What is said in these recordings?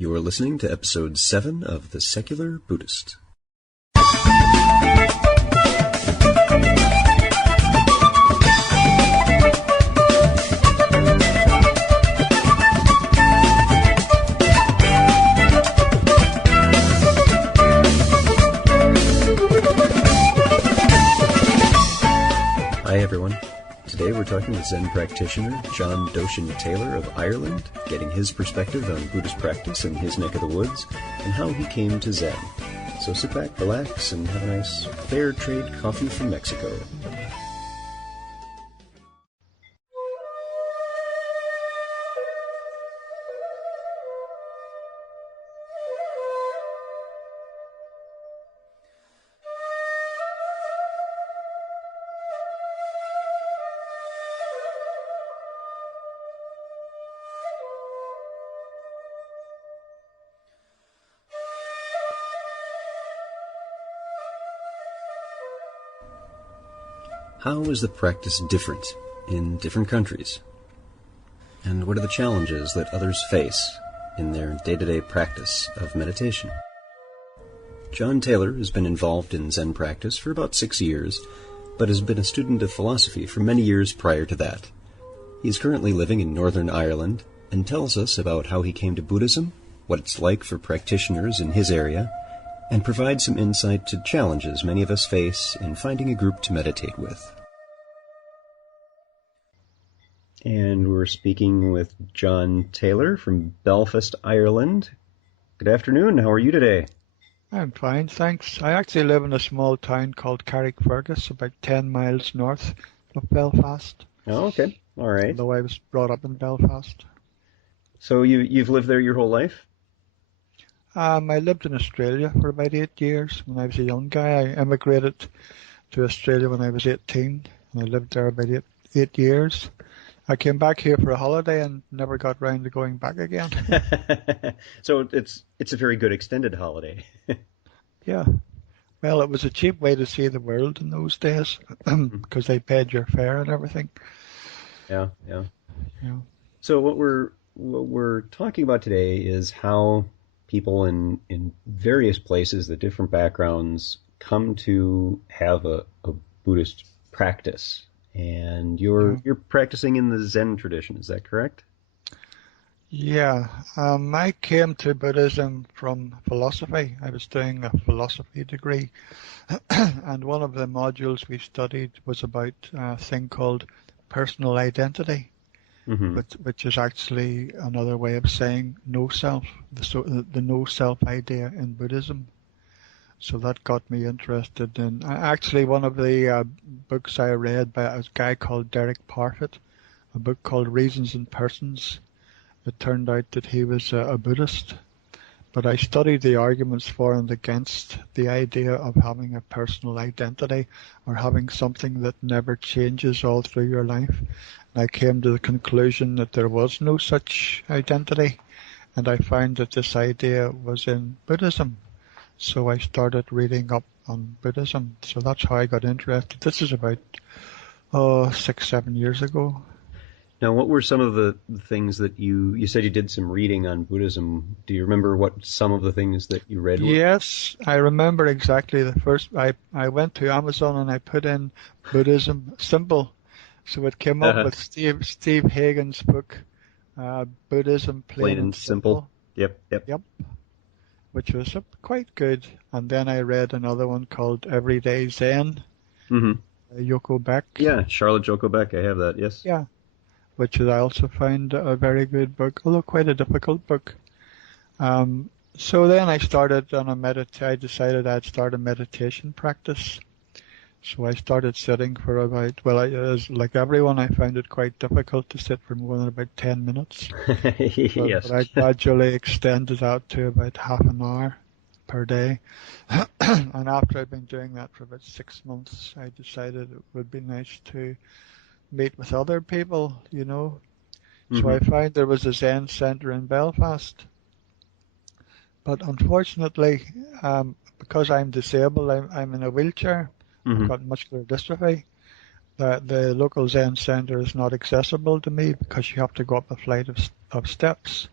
You are listening to episode 7 of The Secular Buddhist. Hi everyone. Today we're talking with Zen practitioner John Doshin Taylor of Ireland, getting his perspective on Buddhist practice in his neck of the woods and how he came to Zen. So sit back, relax, and have a nice fair trade coffee from Mexico. How is the practice different in different countries? And what are the challenges that others face in their day-to-day practice of meditation? John Taylor has been involved in Zen practice for about 6 years, but has been a student of philosophy for many years prior to that. He is currently living in Northern Ireland and tells us about how he came to Buddhism, what it's like for practitioners in his area, and provide some insight to challenges many of us face in finding a group to meditate with. And we're speaking with John Taylor from Belfast, Ireland. Good afternoon. How are you today? I'm fine, thanks. I actually live in a small town called Carrickfergus, about 10 miles north of Belfast. Oh, okay. All right. Although I was brought up in Belfast. So you've lived there your whole life? I lived in Australia for about 8 years. When I was a young guy, I emigrated to Australia when I was 18, and I lived there about eight years. I came back here for a holiday and never got round to going back again. So it's a very good extended holiday. Yeah. Well, it was a cheap way to see the world in those days because they paid your fare and everything. Yeah. Yeah. So what we're talking about today is how people in various places, the different backgrounds, come to have a Buddhist practice. And you're practicing in the Zen tradition, is that correct? Yeah. I came to Buddhism from philosophy. I was doing a philosophy degree. And one of the modules we studied was about a thing called personal identity. Mm-hmm. Which is actually another way of saying no self, the no self idea in Buddhism. So that got me interested in. Actually, one of the books I read by a guy called Derek Parfit, a book called Reasons and Persons. It turned out that he was a Buddhist. But I studied the arguments for and against the idea of having a personal identity or having something that never changes all through your life. And I came to the conclusion that there was no such identity, and I found that this idea was in Buddhism. So I started reading up on Buddhism. So that's how I got interested. This is about 6-7 years ago. Now, what were some of the things that you said you did some reading on Buddhism? Do you remember what some of the things that you read were? Yes, I remember exactly. The first, I went to Amazon and I put in Buddhism simple. So it came up with Steve Hagen's book, Buddhism Plain and Simple. Yep. Which was quite good. And then I read another one called Everyday Zen, Yoko Beck. Yeah, Charlotte Joko Beck. I have that, yes. Yeah. Which I also found a very good book, although quite a difficult book. So then I started on I decided I'd start a meditation practice. So I started sitting for like everyone, I found it quite difficult to sit for more than about 10 minutes. Yes. But I gradually extended out to about half an hour per day. And after I'd been doing that for about 6 months, I decided it would be nice to meet with other people, So I found there was a Zen center in Belfast. But unfortunately, because I'm disabled, I'm in a wheelchair. I've got muscular dystrophy. The local Zen center is not accessible to me because you have to go up a flight of steps.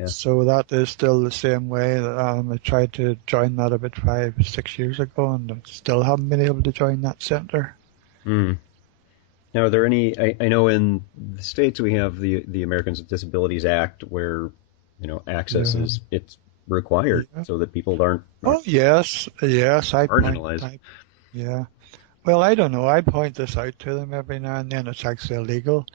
Yeah. So that is still the same way. I tried to join that about 5, 6 years ago, and I still haven't been able to join that center. Mm. Now, are there any? I know in the States we have the Americans with Disabilities Act, where access Yeah, is it's required yeah. so that people aren't Oh yes, yes. marginalized. Yeah. Well, I don't know. I point this out to them every now and then. It's actually illegal.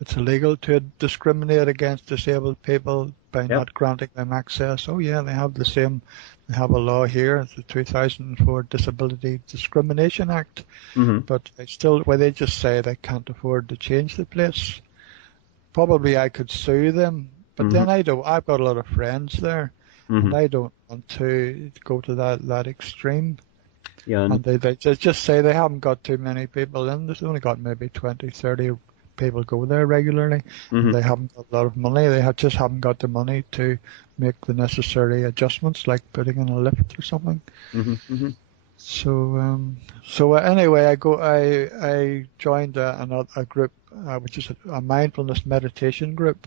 It's illegal to discriminate against disabled people by Yep. not granting them access. Oh yeah, they have the same. They have a law here, it's the 2004 Disability Discrimination Act. Hmm. But well, they just say they can't afford to change the place. Probably I could sue them, but Hmm. then I don't. I've got a lot of friends there, and Hmm. I don't want to go to that extreme. Yeah. And they just say they haven't got too many people in. They've only got maybe 20, 30 people go there regularly, and Hmm. they haven't got a lot of money. Just haven't got the money to make the necessary adjustments, like putting in a lift or something. Hmm. Hmm. So anyway, I joined a group, which is a mindfulness meditation group,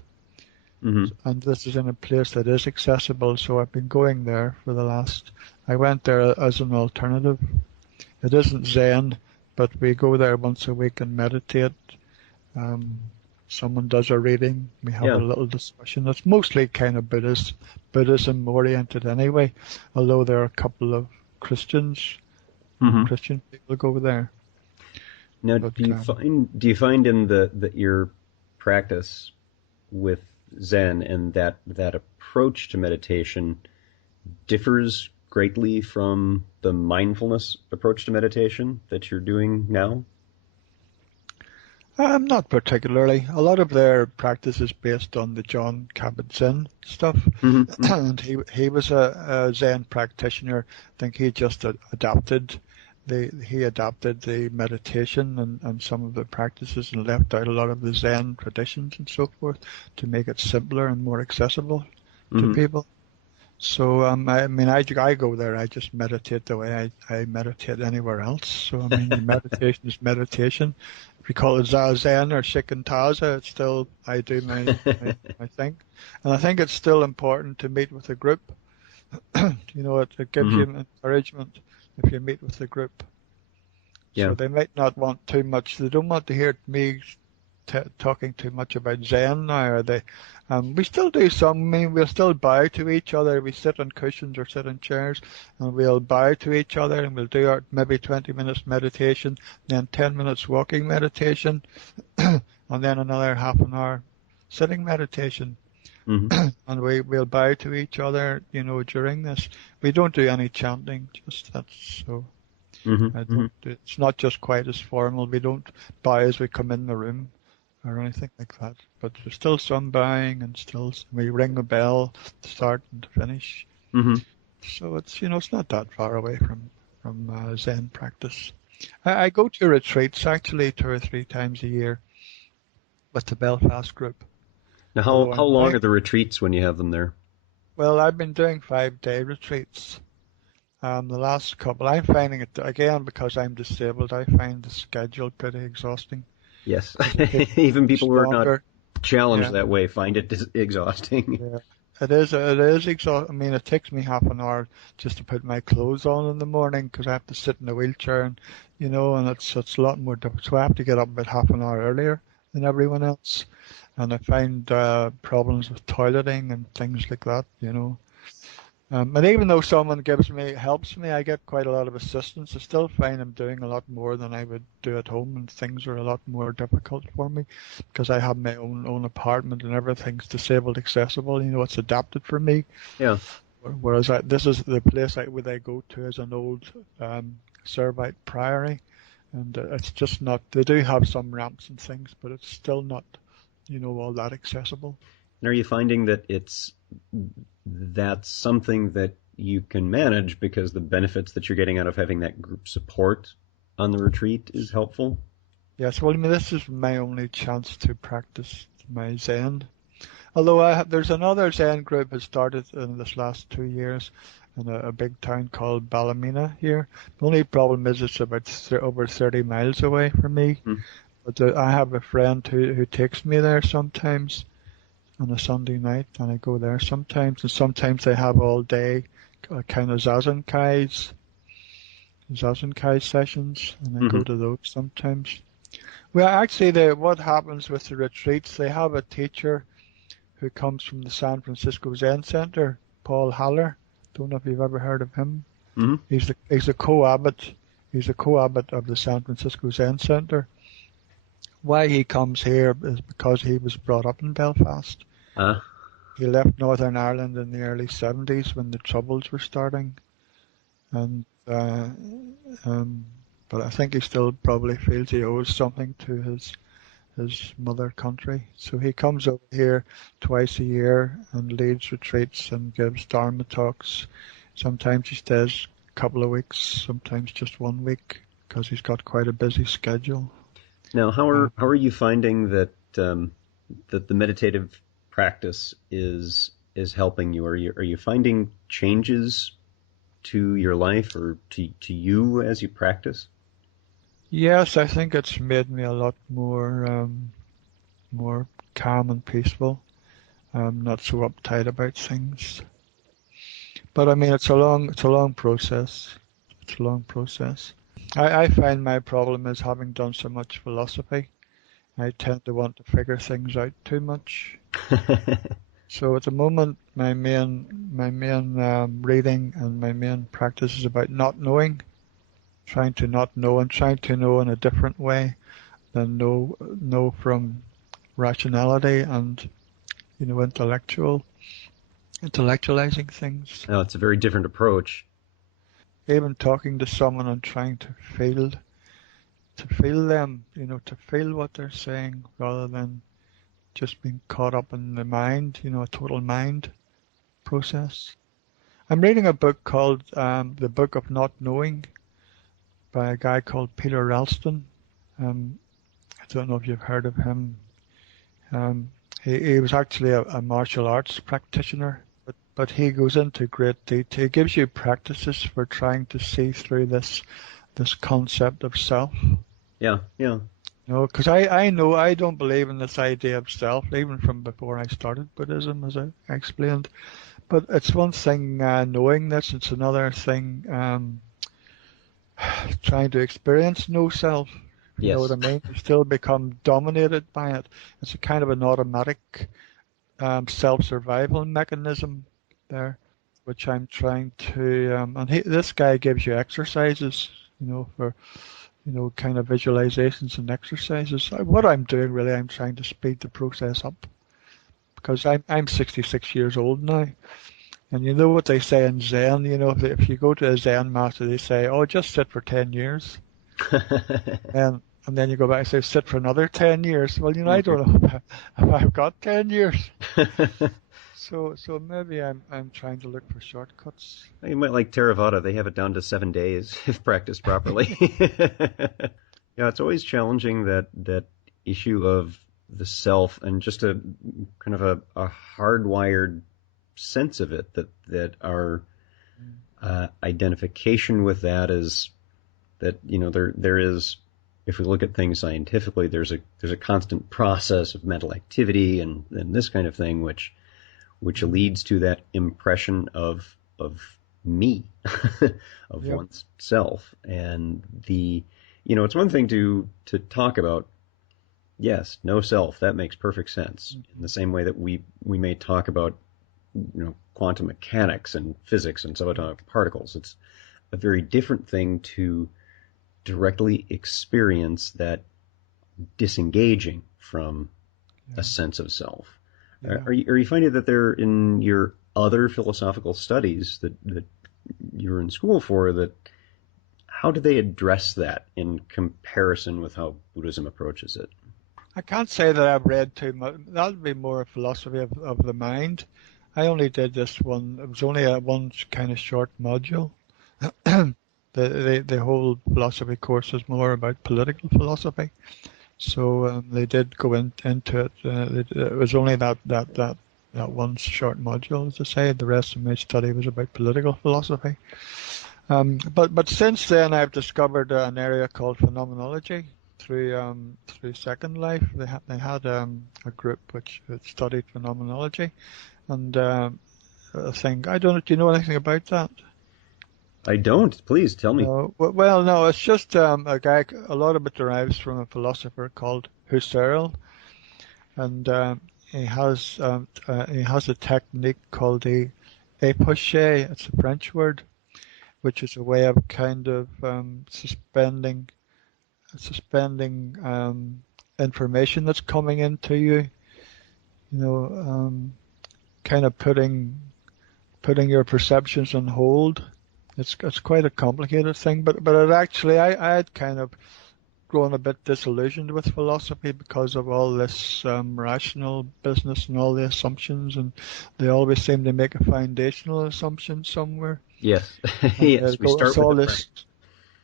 Hmm. and this is in a place that is accessible. So I've been going there I went there as an alternative. It isn't Zen, but we go there once a week and meditate. Um, Someone does a reading. We have a Yeah. little discussion. It's mostly kind of Buddhism oriented anyway, although there are a couple of Christians. Hmm. Christian people go there. Now, But do you find in your practice with Zen and that approach to meditation differs greatly from the mindfulness approach to meditation that you're doing now? not particularly. A lot of their practice is based on the John Kabat-Zinn stuff, Hmm. and he was a Zen practitioner. I think he just adapted the meditation and some of the practices and left out a lot of the Zen traditions and so forth to make it simpler and more accessible to Hmm. people. So I mean, I go there. I just meditate the way I meditate anywhere else. So I mean, the meditation is meditation. If you call it Zazen or Shikantaza, it's still I do my thing, and I think it's still important to meet with a group. It gives you Hmm. encouragement if you meet with a group. Yeah. So they might not want too much. They don't want to hear me talking too much about Zen now, are they? We still do some. I mean, we'll still bow to each other. We sit on cushions or sit in chairs, and we'll bow to each other, and we'll do our maybe 20 minutes meditation, then 10 minutes walking meditation, and then another half an hour sitting meditation. Hmm. And we'll bow to each other, during this. We don't do any chanting, just that's so. Hmm. I Hmm. don't. It's not just quite as formal. We don't bow as we come in the room or anything like that. But there's still some buying and still we ring a bell to start and to finish. Hmm. So it's not that far away from Zen practice. I go to retreats actually 2 or 3 times a year with the Belfast group. Now, how Although how long are the retreats when you have them there? I've been doing 5-day retreats. The last couple, I'm finding it again because I'm disabled. I find the schedule pretty exhausting Yes. because it takes Even much people who are not longer. challenged Yeah. that way find it exhausting. Yeah, it is. It is exhausting. I mean, it takes me half an hour just to put my clothes on in the morning because I have to sit in a wheelchair, and it's a lot more difficult. So I have to get up about half an hour earlier than everyone else, and I find problems with toileting and things like that. And even though someone helps me, I get quite a lot of assistance. I still find I'm doing a lot more than I would do at home, and things are a lot more difficult for me because I have my own apartment and everything's disabled accessible. It's adapted for me. Yeah. Whereas this is the place where I go to is an old Servite priory, and it's just not. They do have some ramps and things, but it's still not, all that accessible. And are you finding that that's something that you can manage because the benefits that you're getting out of having that group support on the retreat is helpful? Yes, well, I mean, this is my only chance to practice my Zen. Although there's another Zen group that started in this last 2 years in a big town called Ballymena here. The only problem is it's about over 30 miles away from me. Hmm. But I have a friend who takes me there sometimes. on a Sunday night, and I go there sometimes, and sometimes they have all day kind of Zazenkai sessions, and I go to those sometimes. Well, actually, what happens with the retreats, they have a teacher who comes from the San Francisco Zen Center, Paul Haller. Don't know if you've ever heard of him. Mm-hmm. He's a co-abbot. He's a co-abbot of the San Francisco Zen Center. Why he comes here is because he was brought up in Belfast. He left Northern Ireland in the early 70s when the Troubles were starting, and but I think he still probably feels he owes something to his mother country. So he comes over here twice a year and leads retreats and gives Dharma talks. Sometimes he stays a couple of weeks, sometimes just 1 week, because he's got quite a busy schedule. Now, how are you finding that that the meditative practice is helping you? Are you finding changes to your life or to you as you practice? Yes, I think it's made me a lot more calm and peaceful. I'm not so uptight about things. But I mean, it's a long process. It's a long process. I find my problem is having done so much philosophy. I tend to want to figure things out too much. So at the moment, my main reading and my main practice is about not knowing, trying to not know, and trying to know in a different way than know from rationality and intellectualizing things. Oh, it's a very different approach. Even talking to someone and trying to feel them, to feel what they're saying rather than just being caught up in the mind, a total mind process. I'm reading a book called The Book of Not Knowing by a guy called Peter Ralston. I don't know if you've heard of him. He was actually a martial arts practitioner, but he goes into great detail. He gives you practices for trying to see through this concept of self. Yeah. Because I know I don't believe in this idea of self, even from before I started Buddhism, as I explained. But it's one thing knowing this; it's another thing trying to experience no self. You know what I mean? You still become dominated by it. It's a kind of an automatic self-survival mechanism there, which I'm trying to. This guy gives you exercises, for kind of visualizations and exercises. What I'm doing really, I'm trying to speed the process up because I'm 66 years old now. And you know what they say in Zen, if you go to a Zen master, they say, oh, just sit for 10 years. and then you go back and say, sit for another 10 years. Well, I don't know if I've got 10 years. So maybe I'm trying to look for shortcuts. You might like Theravada. They have it down to 7 days if practiced properly. Yeah, it's always challenging that issue of the self and just a kind of a hardwired sense of it that our identification with that is that there is, if we look at things scientifically, there's a constant process of mental activity and this kind of thing which leads to that impression of me, of one's self. And it's one thing to talk about, yes, no self, that makes perfect sense. In the same way that we may talk about, quantum mechanics and physics and subatomic particles. It's a very different thing to directly experience that disengaging from a sense of self. Yeah. Are you finding that there in your other philosophical studies that you're in school for, that how do they address that in comparison with how Buddhism approaches it? I can't say that I've read too much. That would be more a philosophy of the mind. I only did this one. It was only one kind of short module. The whole philosophy course is more about political philosophy. So they did go into it. It was only that one short module, as I say. The rest of my study was about political philosophy. But since then, I've discovered an area called phenomenology, through Second Life. They had a group which studied phenomenology, and I think I don't. Do you know anything about that? I don't. Please tell me. No. Well, no. It's just a guy. A lot of it derives from a philosopher called Husserl, and he has a technique called the époché. It's a French word, which is a way of kind of suspending information that's coming into you. You know, kind of putting your perceptions on hold. It's quite a complicated thing, but it actually I had kind of grown a bit disillusioned with philosophy because of all this rational business and all the assumptions, and they always seem to make a foundational assumption somewhere. Yes. And Yes, we start it's with all the premise. this.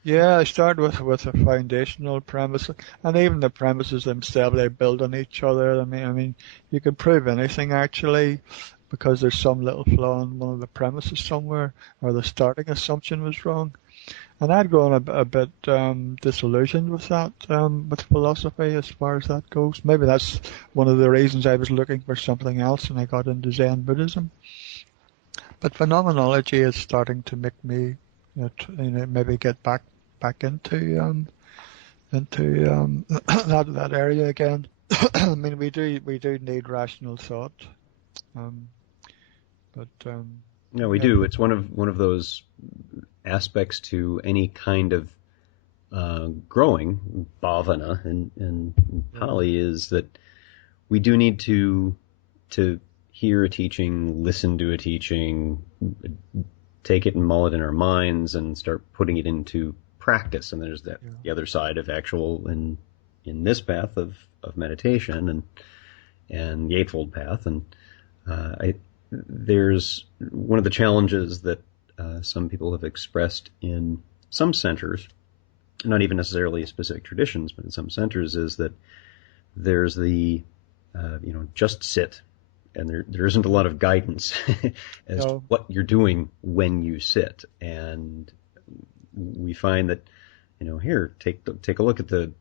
Yeah, I start with a foundational premise, and even the premises themselves they build on each other. I mean, you could prove anything actually, because there's some little flaw in one of the premises somewhere, or the starting assumption was wrong. And I'd grown a bit disillusioned with that, with philosophy as far as that goes. Maybe that's one of the reasons I was looking for something else, and I got into Zen Buddhism. But phenomenology is starting to make me, maybe get back into that area again. I mean, we do need rational thought, um, but No, we yeah, do. It's one of those aspects to any kind of growing bhavana and yeah, Pali is that we do need to hear a teaching, listen to a teaching, take it and mull it in our minds, and start putting it into practice. And there's yeah, the other side of actual in this path of meditation and the Eightfold Path. And there's one of the challenges that some people have expressed in some centers, not even necessarily specific traditions, but in some centers, is that there's the just sit, and there isn't a lot of guidance as to no, what you're doing when you sit. And we find that here, take a look at the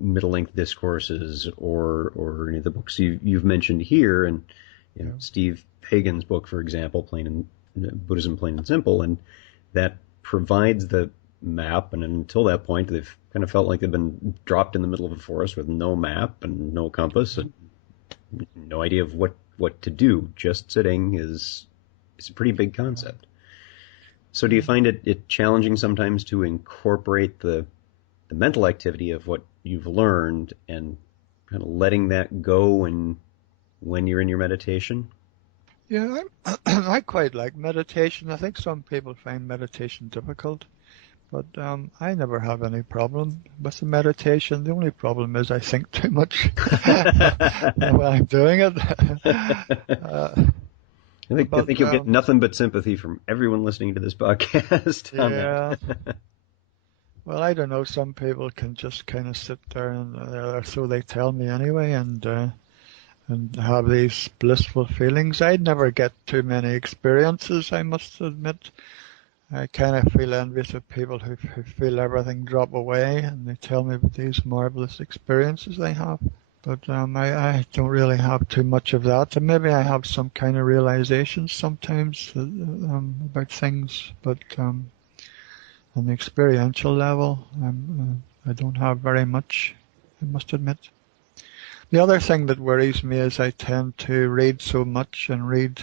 middle length discourses or any of the books you've mentioned here, and yeah, Steve Hagen's book, for example, Buddhism Plain and Simple, and that provides the map. And until that point, they've kind of felt like they've been dropped in the middle of a forest with no map and no compass and no idea of what to do. Just sitting is a pretty big concept. So do you yeah. find it challenging sometimes to incorporate the mental activity of what you've learned and kind of letting that go when you're in your meditation? Yeah, I quite like meditation. I think some people find meditation difficult, but I never have any problem with the meditation. The only problem is I think too much when I'm doing it. uh, I but think you'll get nothing but sympathy from everyone listening to this podcast on yeah, that. well, I don't know. Some people can just kind of sit there, and or so they tell me anyway, and have these blissful feelings. I'd never get too many experiences, I must admit. I kind of feel envious of people who feel everything drop away, and they tell me about these marvelous experiences they have. But I don't really have too much of that. And maybe I have some kind of realizations sometimes about things, but on the experiential level, I don't have very much, I must admit. The other thing that worries me is I tend to read so much and read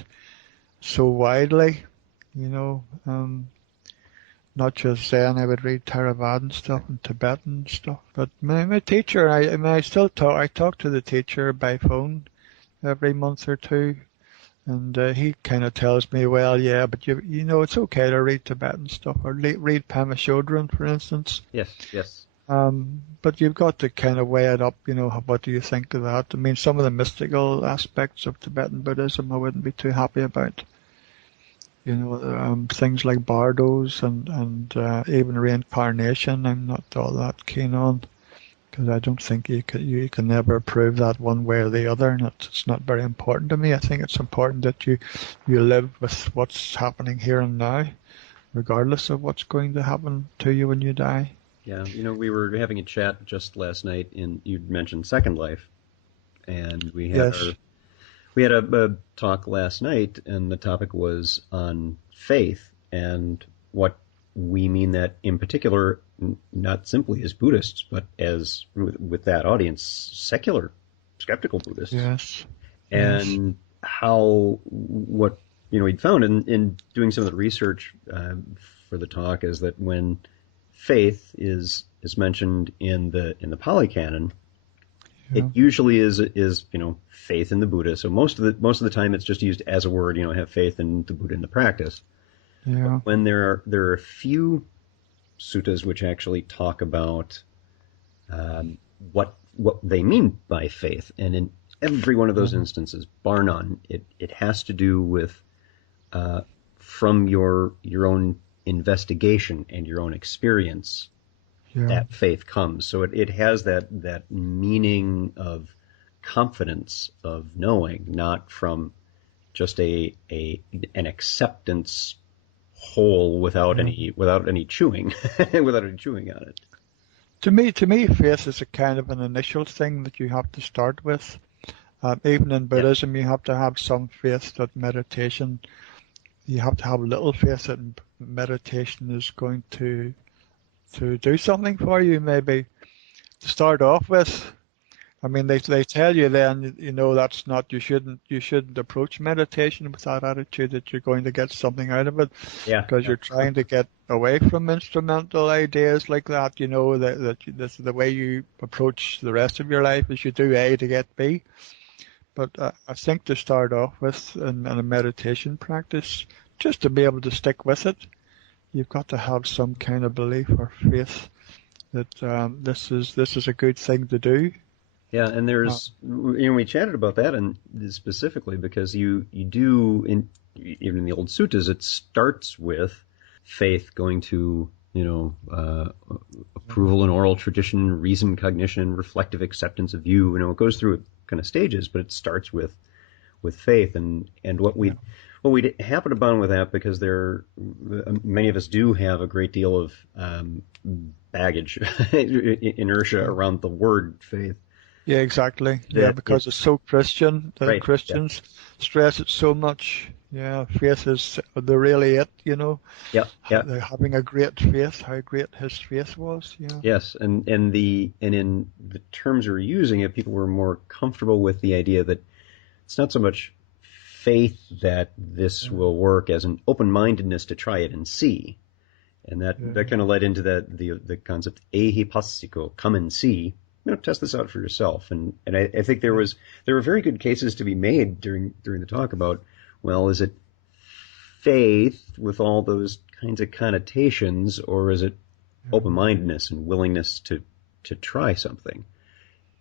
so widely, you know. Not just Zen, I would read Theravada stuff and Tibetan stuff. But my teacher, I still talk. I talk to the teacher by phone every month or two, and he kind of tells me, well, yeah, but it's okay to read Tibetan stuff or read Pema Chodron, for instance. Yes, yes. But you've got to kind of weigh it up. What do you think of that? I mean, some of the mystical aspects of Tibetan Buddhism, I wouldn't be too happy about. Things like bardos and even reincarnation, I'm not all that keen on, because I don't think you can never prove that one way or the other, and it's not very important to me. I think it's important that you live with what's happening here and now, regardless of what's going to happen to you when you die. Yeah, we were having a chat just last night, and you'd mentioned Second Life, and Yes. we had a talk last night, and the topic was on faith and what we mean that in particular, not simply as Buddhists, but as with that audience, secular, skeptical Buddhists, Yes. Yes. and how what we'd found in doing some of the research for the talk is that when faith is mentioned in the Pali Canon, it Yeah. usually is faith in the Buddha. So most of the time it's just used as a word. Have faith in the Buddha in the practice. But Yeah. when there are a few suttas which actually talk about what they mean by faith, and in every one of those Yeah. instances, bar none, it has to do with from your own investigation and your own experience Yeah. that faith comes. So it has that meaning of confidence of knowing, not from just an acceptance whole Yeah. without any chewing without any chewing on it. To me, faith is a kind of an initial thing that you have to start with. Even in Yeah, Buddhism, you have to have some faith that meditation, you have to have little faith that meditation is going to do something for you, maybe to start off with. I mean, they tell you then, that's not, you shouldn't approach meditation with that attitude that you're going to get something out of it, yeah, because yeah, you're trying to get away from instrumental ideas like that, this is the way you approach the rest of your life is you do A to get B. But I think to start off with in a meditation practice, just to be able to stick with it, you've got to have some kind of belief or faith that this is a good thing to do. yeah. And Uh, there's we chatted about that, and specifically because you do even in the old suttas it starts with faith going to approval and oral tradition, reason, cognition, reflective acceptance of view. It goes through kind of stages, but it starts with faith, and yeah, what we happen upon with that, because many of us do have a great deal of baggage, inertia yeah, around the word faith. yeah, exactly. Yeah, That because it's so Christian, the right, yeah, Christians stress it so much. Yeah, faith is the really it. yeah, yeah, They're having a great faith, how great his faith was. Yeah, yes, and in the terms we're using it, people were more comfortable with the idea that it's not so much faith that this yeah, will work as an open-mindedness to try it and see. And that kind yeah, of led into the concept ehipassiko, come and see, test this out for yourself. And I think yeah, there were very good cases to be made during the talk about, well, is it faith with all those kinds of connotations, or is it yeah, open-mindedness and willingness to try something?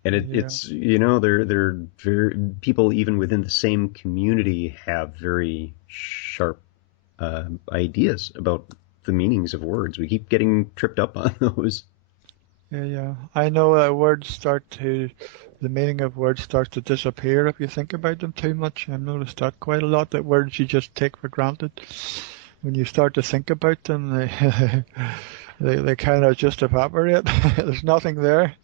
And yeah, it's they're very, people even within the same community have very sharp ideas about the meanings of words. We keep getting tripped up on those. yeah, yeah. I know the meaning of words starts to disappear if you think about them too much. I've noticed that quite a lot, that words you just take for granted, when you start to think about them, they they kind of just evaporate. There's nothing there.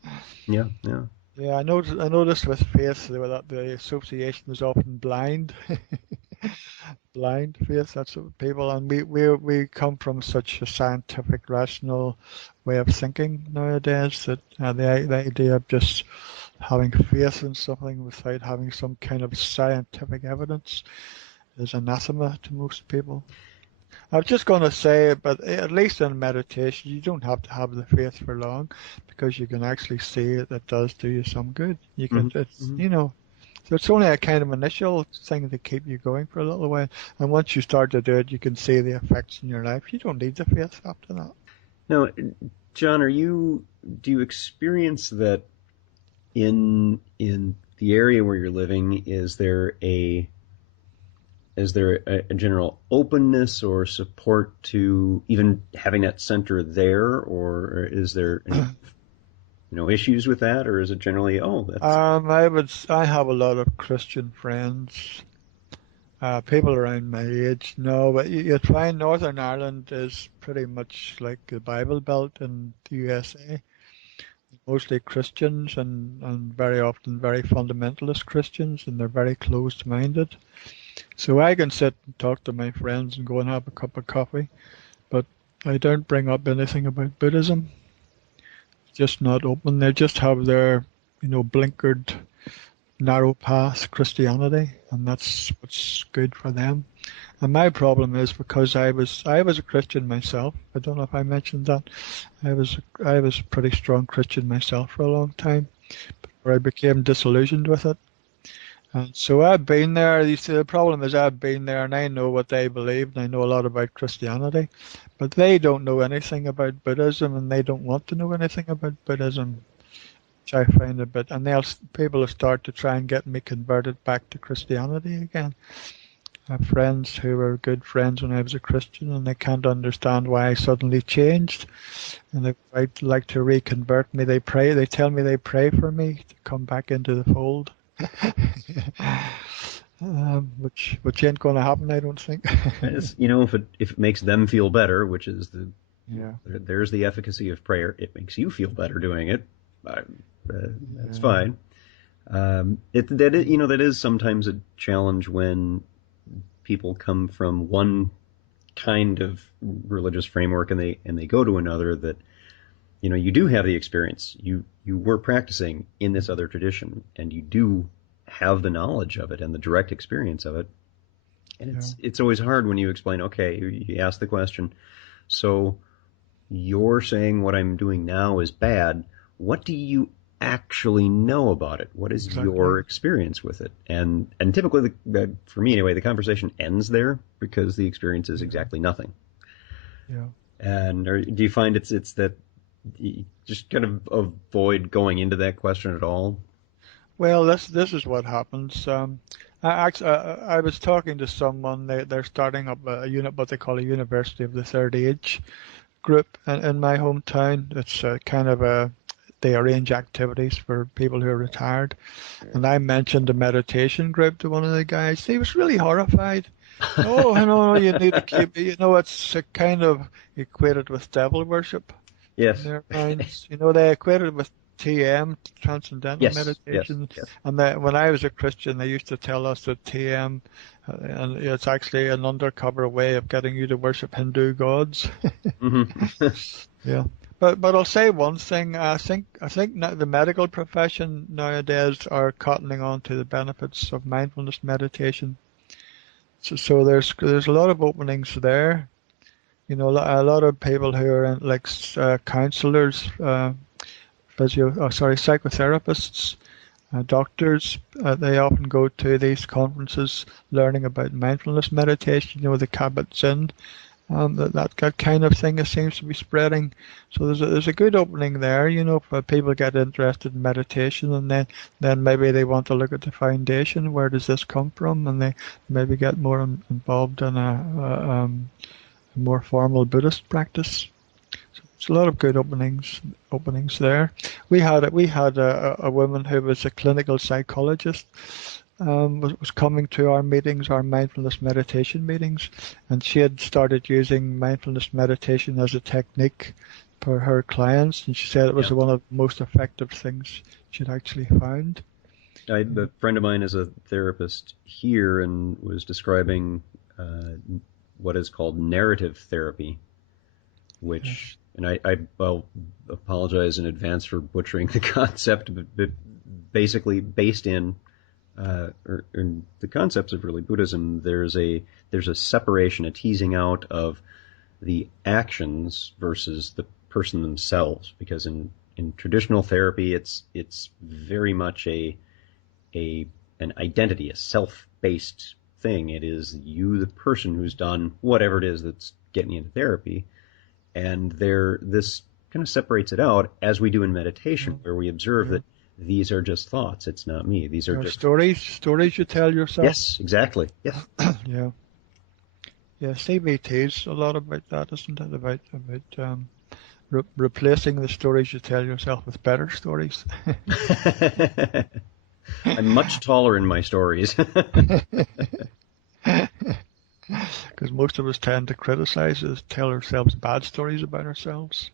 Yeah, yeah, Yeah, I noticed with faith that the association is often blind. Blind faith, that's what people, and we come from such a scientific, rational way of thinking nowadays, that the idea of just having faith in something without having some kind of scientific evidence is anathema to most people. I was just going to say, but at least in meditation, you don't have to have the faith for long, because you can actually see it. It does do you some good. You hmm can, it's, hmm so it's only a kind of initial thing to keep you going for a little while. And once you start to do it, you can see the effects in your life. You don't need the faith after that. Now, John, do you experience that in the area where you're living? Is there a general openness or support to even having that center there, or is there any issues with that, or is it generally, oh, that's I have a lot of Christian friends. People around my age, no, but you'd find Northern Ireland is pretty much like the Bible Belt in the USA. Mostly Christians and very often very fundamentalist Christians, and they're very closed-minded. So I can sit and talk to my friends and go and have a cup of coffee, but I don't bring up anything about Buddhism. It's just not open. They just have their, blinkered, narrow path Christianity, and that's what's good for them. And my problem is because I was a Christian myself. I don't know if I mentioned that. I was a pretty strong Christian myself for a long time before I became disillusioned with it. And so I've been there. You see, the problem is I've been there and I know what they believe and I know a lot about Christianity, but they don't know anything about Buddhism and they don't want to know anything about Buddhism, which I find a bit. And people will start to try and get me converted back to Christianity again. I have friends who were good friends when I was a Christian and they can't understand why I suddenly changed. And they would like to reconvert me. They tell me they pray for me to come back into the fold. Which ain't going to happen, I don't think. If it makes them feel better, which is Yeah. there's the efficacy of prayer. It makes you feel better doing it. That's fine. That is sometimes a challenge when people come from one kind of religious framework and they go to another that, you do have the experience. You were practicing in this other tradition and you do have the knowledge of it and the direct experience of it. And it's always hard when you explain, okay, you ask the question, so you're saying what I'm doing now is bad. What do you actually know about it? What is your experience with it? And typically, for me anyway, the conversation ends there because the experience is exactly nothing. Yeah. And do you find it's that you just kind of avoid going into that question at all? Well, this is what happens. I was talking to someone. They're starting up a unit, what they call a University of the Third Age group in my hometown. It's kind of they arrange activities for people who are retired. And I mentioned a meditation group to one of the guys. He was really horrified. Oh, no, you need to keep, it's kind of equated with devil worship. Yes. In their minds. They equated it with TM, Transcendental Meditation. Yes. And when I was a Christian, they used to tell us that TM, and it's actually an undercover way of getting you to worship Hindu gods. Mm-hmm. Yeah. But I'll say one thing. I think the medical profession nowadays are cottoning on to the benefits of mindfulness meditation. So there's a lot of openings there. A lot of people who are like counselors, psychotherapists, doctors. They often go to these conferences learning about mindfulness meditation. The Kabat-Zinn. That kind of thing seems to be spreading. So there's a good opening there, for people get interested in meditation, and then maybe they want to look at the foundation. Where does this come from? And they maybe get more involved in a more formal Buddhist practice. So there's a lot of good openings there. We had a woman who was a clinical psychologist. Was coming to our meetings, our mindfulness meditation meetings, and she had started using mindfulness meditation as a technique for her clients, and she said it was one of the most effective things she'd actually found. A friend of mine is a therapist here and was describing what is called narrative therapy, which, and I'll apologize in advance for butchering the concept, but basically based in the concepts of really Buddhism, there's a separation, a teasing out of the actions versus the person themselves. Because in traditional therapy, it's very much an identity, a self-based thing. It is you, the person who's done whatever it is that's getting you into therapy, and this kind of separates it out, as we do in meditation, where we observe that these are just thoughts. It's not me. These are just stories you tell yourself. Yes, exactly. Yes. Yeah. CBT's a lot about that, isn't it? About replacing the stories you tell yourself with better stories. I'm much taller in my stories. because most of us tend to criticize us, tell ourselves bad stories about ourselves.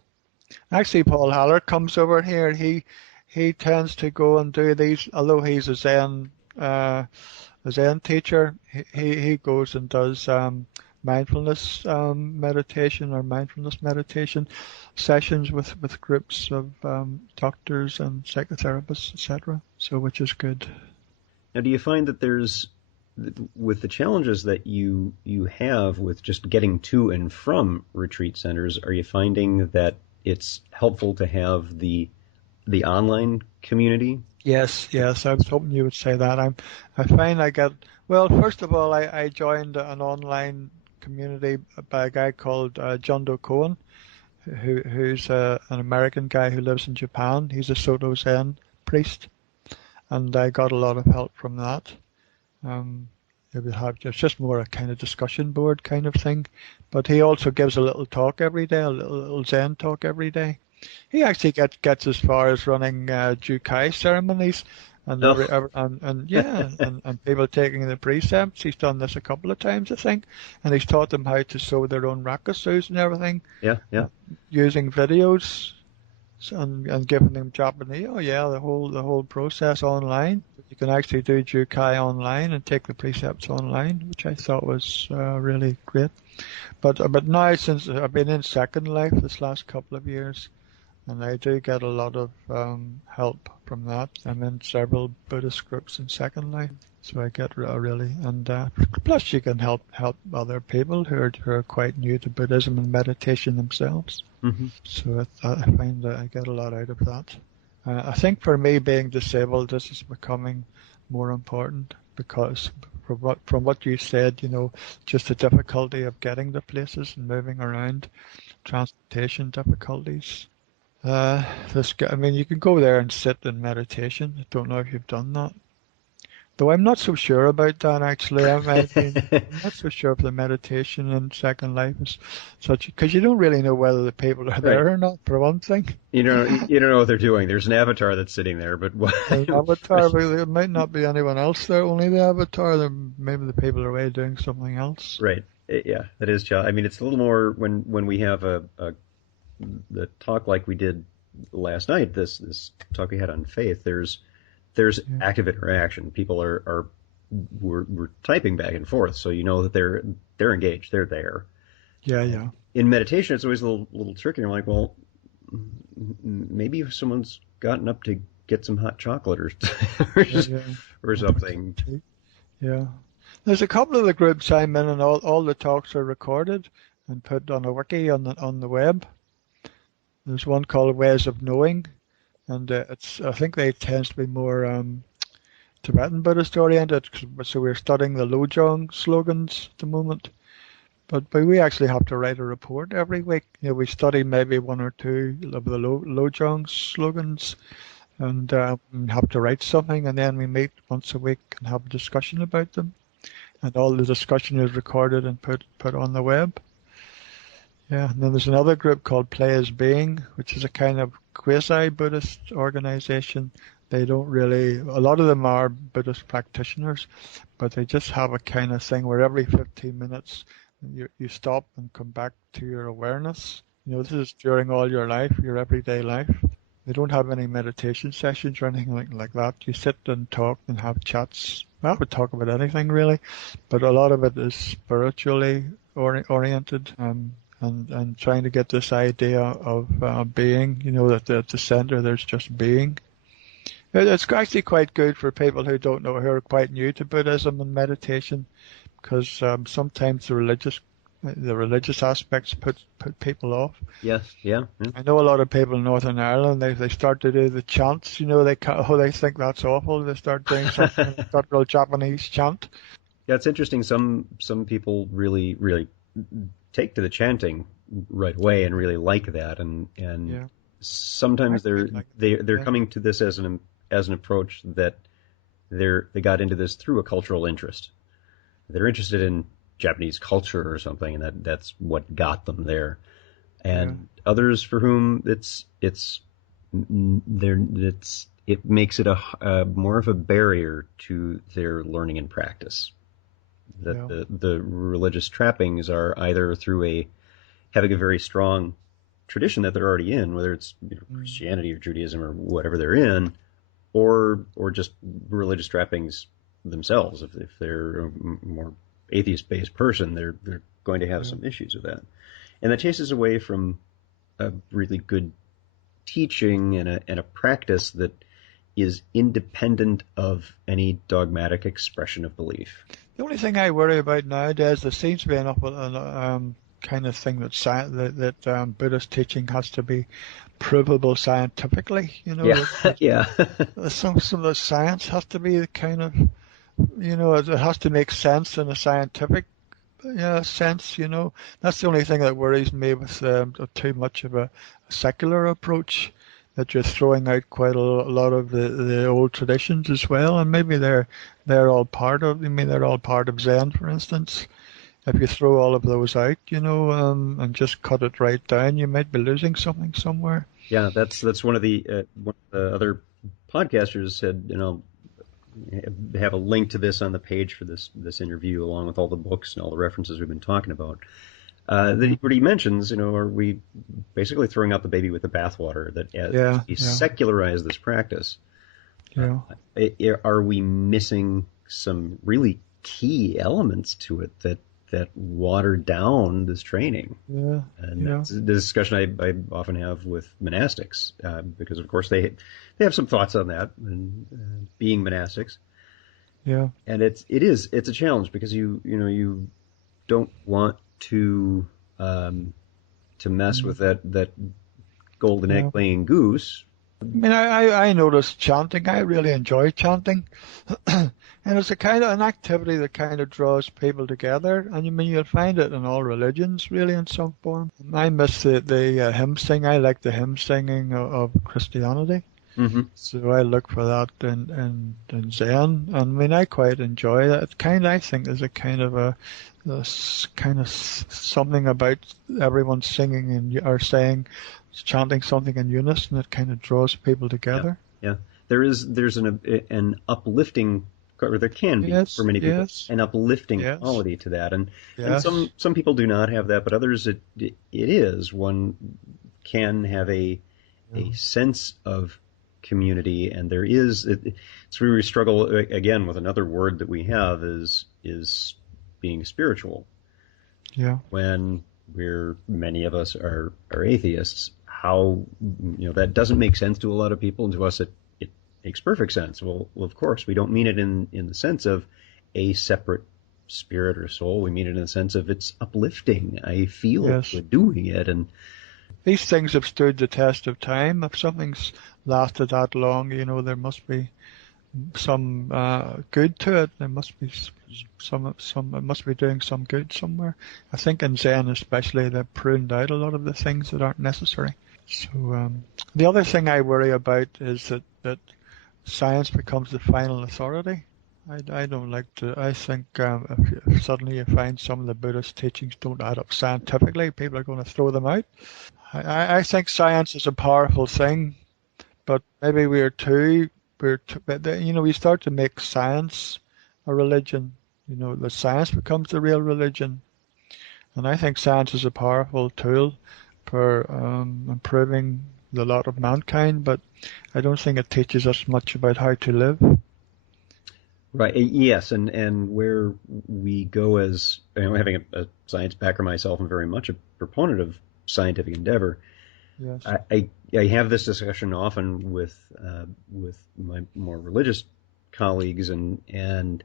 Actually, Paul Haller comes over here. He tends to go and do these, although he's a Zen teacher. He goes and does mindfulness meditation or mindfulness meditation sessions with groups of doctors and psychotherapists, etc. So, which is good. Now, do you find that with the challenges that you have with just getting to and from retreat centers, are you finding that it's helpful to have the online community? Yes, yes. I was hoping you would say that. I find I get, well, first of all, I joined an online community by a guy called John Cohen, who's an American guy who lives in Japan. He's a Soto Zen priest, and I got a lot of help from that. It's just more a kind of discussion board kind of thing, but he also gives a little talk every day, a little Zen talk every day. He actually gets as far as running Jukai ceremonies and Oh, and people taking the precepts. He's done this a couple of times, I think, and he's taught them how to sew their own rakusus and everything yeah, yeah. using videos and giving them Japanese. Oh yeah, the whole process online. You can actually do Jukai online and take the precepts online, which I thought was really great. But now since I've been in Second Life this last couple of years. And I do get a lot of help from that. I'm in several Buddhist groups in Second Life, so I get really and plus you can help other people who are quite new to Buddhism and meditation themselves. Mm-hmm. So I find that I get a lot out of that. I think for me, being disabled, this is becoming more important because from what you said, just the difficulty of getting to places and moving around, transportation difficulties. I mean, you can go there and sit in meditation. I don't know if you've done that. Though I'm not so sure about that actually. I'm not so sure if the meditation in Second Life is such, because you don't really know whether the people are Right. there or not, for one thing. You don't know what they're doing. There's an avatar that's sitting there, but what? An avatar, but there might not be anyone else there, only the avatar. Then maybe the people are away doing something else. Right. Yeah, that is. I mean, it's a little more when we have the talk like we did last night. This talk we had on faith. There's Yeah, active interaction. People we're typing back and forth, so you know that they're engaged. They're there. yeah, yeah. In meditation, it's always a little tricky. I'm like, well, maybe if someone's gotten up to get some hot chocolate or, Yeah, yeah. or Have a cup something. of tea. Yeah. There's a couple of the groups I'm in, and all the talks are recorded and put on a wiki on the web. There's one called Ways of Knowing, and I think they tends to be more Tibetan Buddhist oriented. So we're studying the Lojong slogans at the moment. But we actually have to write a report every week. We study maybe one or two of the Lojong slogans and have to write something, and then we meet once a week and have a discussion about them. And all the discussion is recorded and put on the web. Yeah, and then there's another group called Play as Being, which is a kind of quasi-Buddhist organization. They don't really, a lot of them are Buddhist practitioners, but they just have a kind of thing where every 15 minutes you stop and come back to your awareness. This is during all your life, your everyday life. They don't have any meditation sessions or anything like that. You sit and talk and have chats. I would talk about anything really, but a lot of it is spiritually oriented. And trying to get this idea of being, that at the center there's just being. It's actually quite good for people who don't know, who are quite new to Buddhism and meditation, because sometimes the religious aspects put people off. Yes, yeah, yeah. I know a lot of people in Northern Ireland, they start to do the chants, they think that's awful. They start doing something, start real Japanese chant. Yeah, it's interesting. Some people really take to the chanting right away and really like that, and Yeah, I sometimes quite like they're it. coming to this as an approach that they got into this through a cultural interest. They're interested in Japanese culture or something, and that's what got them there. Yeah, And others for whom it makes it a more of a barrier to their learning and practice. that the religious trappings are either through having a very strong tradition that they're already in, whether it's Christianity or Judaism or whatever they're in, or just religious trappings themselves. If they're a more atheist-based person, they're going to have some issues with that, and that chases away from a really good teaching and a practice that is independent of any dogmatic expression of belief. The only thing I worry about nowadays, there seems to be an kind of thing that Buddhist teaching has to be provable scientifically. Some of the science has to be kind of, it has to make sense in a scientific sense. That's the only thing that worries me with too much of a secular approach, that you're throwing out quite a lot of the old traditions as well, and maybe they're all part of. They're all part of Zen, for instance. If you throw all of those out, and just cut it right down, you might be losing something somewhere. Yeah, that's one of the other podcasters said. Have a link to this on the page for this interview, along with all the books and all the references we've been talking about. What he mentions, are we basically throwing out the baby with the bathwater? That as we secularize this practice, are we missing some really key elements to it that water down this training? That's the discussion I often have with monastics, because of course they have some thoughts on that, and being monastics. Yeah. And it's a challenge, because you don't want to mess with that golden egg laying goose. I noticed chanting. I really enjoy chanting, and it's a kind of an activity that kind of draws people together. And you'll find it in all religions, really, in some form. I miss the hymn singing. I like the hymn singing of Christianity. Mm-hmm. So I look for that in Zen, and I quite enjoy that. I think there's a kind of something about everyone singing or chanting something in unison that kind of draws people together. Yeah. There's an uplifting, or there can be for many people, an uplifting quality to that, and some people do not have that, but others it is. One can have a sense of community, and there is. It's where we struggle again with another word that we have is being spiritual. Yeah. When many of us are atheists, how that doesn't make sense to a lot of people, and to us it makes perfect sense. Well, of course, we don't mean it in the sense of a separate spirit or soul. We mean it in the sense of it's uplifting. I feel good doing it, and these things have stood the test of time. If something's lasted that long, there must be some good to it. There must be it must be doing some good somewhere. I think in Zen especially, they've pruned out a lot of the things that aren't necessary. So the other thing I worry about is that science becomes the final authority. I don't like to. I think if suddenly you find some of the Buddhist teachings don't add up scientifically, people are going to throw them out. I think science is a powerful thing, but maybe we start to make science a religion. The science becomes the real religion, and I think science is a powerful tool for improving the lot of mankind, but I don't think it teaches us much about how to live. Right. Yes, and where we go as having a science backer myself, and very much a proponent of scientific endeavor. Yes. I have this discussion often with my more religious colleagues, and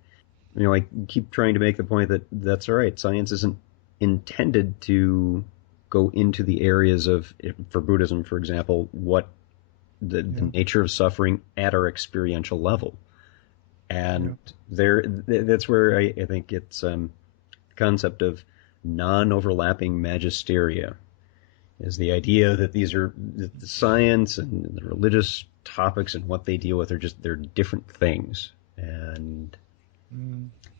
I keep trying to make the point that that's all right. Science isn't intended to go into the areas of, for Buddhism, for example, what the nature of suffering at our experiential level. And that's where I think it's the concept of non-overlapping magisteria is the idea that these are the science and the religious topics and what they deal with they're different things. And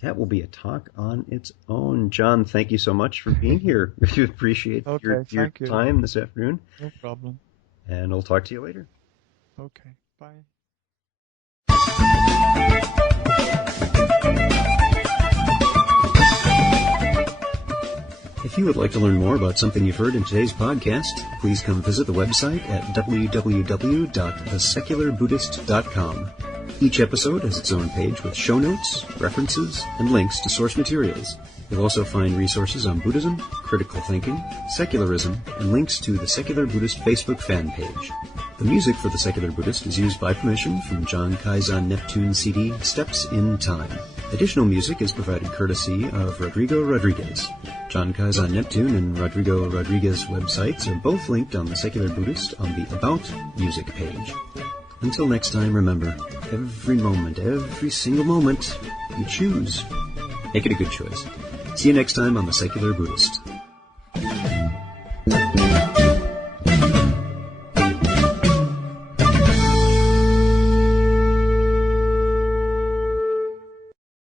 that will be a talk on its own. John, thank you so much for being here. We appreciate your time this afternoon. No problem. And I'll talk to you later. Okay, bye. If you would like to learn more about something you've heard in today's podcast, please come visit the website at www.thesecularbuddhist.com. Each episode has its own page with show notes, references, and links to source materials. You'll also find resources on Buddhism, critical thinking, secularism, and links to the Secular Buddhist Facebook fan page. The music for the Secular Buddhist is used by permission from John Kaizen Neptune CD, Steps in Time. Additional music is provided courtesy of Rodrigo Rodriguez. John Kaizen Neptune and Rodrigo Rodriguez websites are both linked on the Secular Buddhist on the About Music page. Until next time, remember, every moment, every single moment, you choose. Make it a good choice. See you next time on the Secular Buddhist.